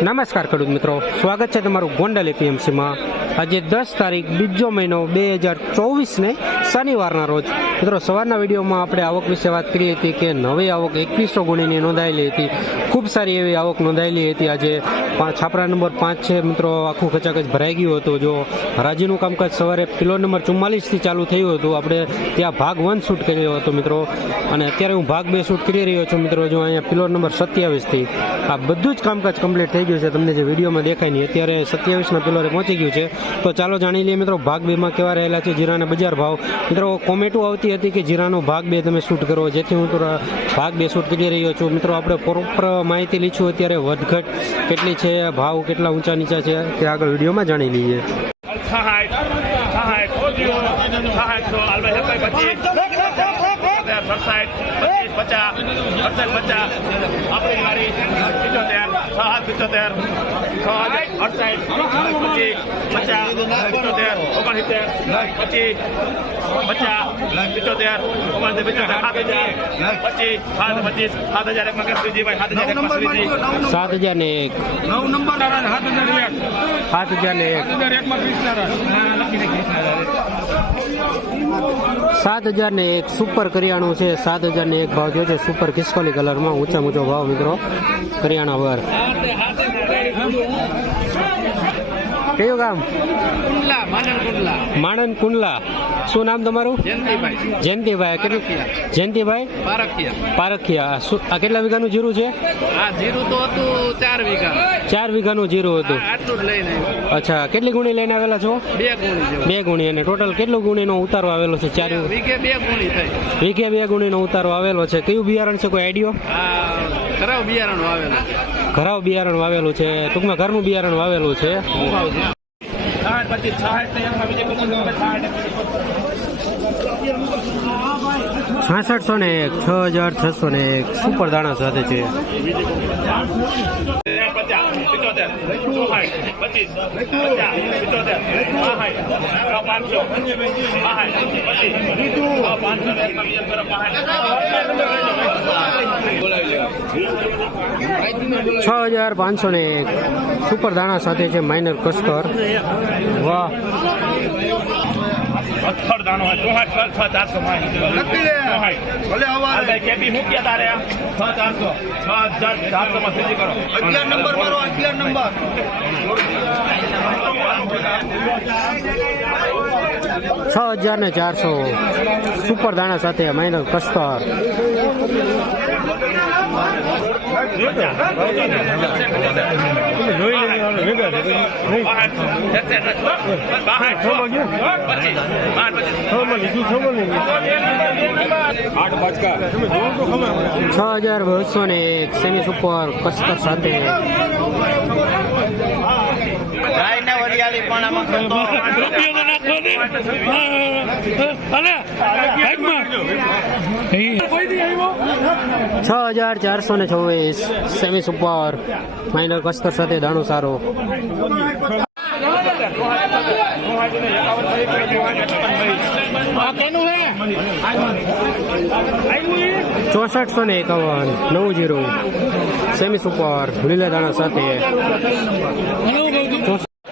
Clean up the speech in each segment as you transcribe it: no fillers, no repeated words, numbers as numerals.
નમસ્કાર ખેડૂત મિત્રો, સ્વાગત છે તમારું ગોંડલ એપીએમસીમાં. આજે 10 તારીખ બીજો મહિનો 2024ને શનિવારના રોજ મિત્રો સવારના વિડીયોમાં આપણે આવક વિશે વાત કરી હતી કે નવી આવક 2100 ગુણીની નોંધાયેલી હતી. ખૂબ સારી એવી આવક નોંધાયેલી હતી. આજે છાપરા નંબર 5 છે મિત્રો, આખું કચાકચ ભરાઈ ગયું હતું. જો હરાજીનું કામકાજ સવારે પિલોર નંબર 44 થી ચાલુ થયું હતું. આપણે ત્યાં ભાગ 1 શૂટ કર્યો હતો મિત્રો, અને અત્યારે હું ભાગ 2 શૂટ કરી રહ્યો છું મિત્રો. જો અહીંયા પિલોર નંબર 27 થી આ બધું જ કામકાજ કમ્પ્લીટ થઈ ગયું છે. તમને જે વિડીયોમાં દેખાય નહીં, અત્યારે 27ના પિલોરે પહોંચી ગયું છે. તો ચાલો જાણી લઈએ મિત્રો ભાગ 2માં કેવા રહેલા છે જીરાના બજાર ભાવ. મિત્રો કોમેન્ટો આવતી હતી કે જીરાનો ભાગ 2 તમે શૂટ કરો, જેથી હું ભાગ 2 શૂટ કરી રહ્યો છું મિત્રો. આપણે પ્રોપર માહિતી લીધું અત્યારે વધઘટ કેટલી છે, ભાવ કેટલા ઊંચા નીચા છે તે આગળ વિડીયોમાં જાણી લઈએ. $7,001 સુપર કરિયાણું છે. 7,001 ભાવ થયો છે. સુપર ખિસકોલી કલરમાં ઊંચા ઊંચો ભાવ મિત્રો કરિયાણા પર. કયું ગામ? માણંદ કુંડલા. શું નામ તમારું? જયંતિભાઈ. કેટલું? જયંતિભાઈ પારખિયા. આ કેટલા વીઘાનું જીરું છે? જીરું તો હતું 4 વીઘા. 4 વીઘાનું જીરું હતું. અચ્છા, કેટલી ગુણી લઈને આવેલા છો? 2 ગુણી. અને ટોટલ કેટલું ગુણીનો ઉતારો આવેલો છે? 4 વીઘે 2 ગુણી થઈ. વીઘે 2 ગુણીનો ઉતારો આવેલો છે. કયું બિયારણ છે, કોઈ આઈડિયો? ઘરાવ બિયારણ વાવેલું. ઘરાવ બિયારણ વાવેલું છે, ટૂંકમાં ઘરનું બિયારણ વાવેલું છે. 6601 6601 સુપર દાણા સાથે છે. $6,501 સુપર દાણા સાથે છે. માઇનર કસ્તર. વાહ, દાણો હોય 6,400 સુપર દાણા સાથે માઇનર કસ્તર. $6,201 સેમી સુપર કસ્તર સાથે. $6,424 સેમી સુપર માઇનર કસ્તર સાથે દાણો સારો. 6451 નવું જીરું સેમી સુપર લીલા દાણા સાથે.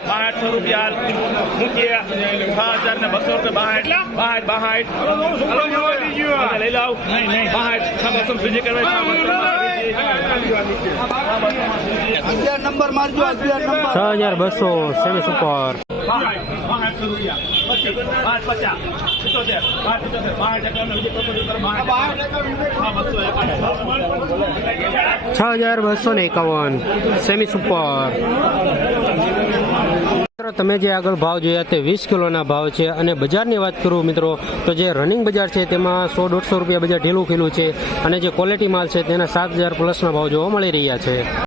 ₹800 મૂકીએ. 6,200 લઈ લાવ. 6,200 સેમી સુપર. 6,251 semi super. તમે જે આગળ ભાવ જોયા તે 20 કિલોના ભાવ છે. અને બજારની વાત કરું મિત્રો તો જે રનિંગ બજાર છે તેમાં 100-150 રૂપિયા બજાર ઢીલું ખીલું છે, અને જે ક્વોલિટી માલ છે તેના 7,000 પ્લસના ભાવ જોવા મળી રહ્યા છે.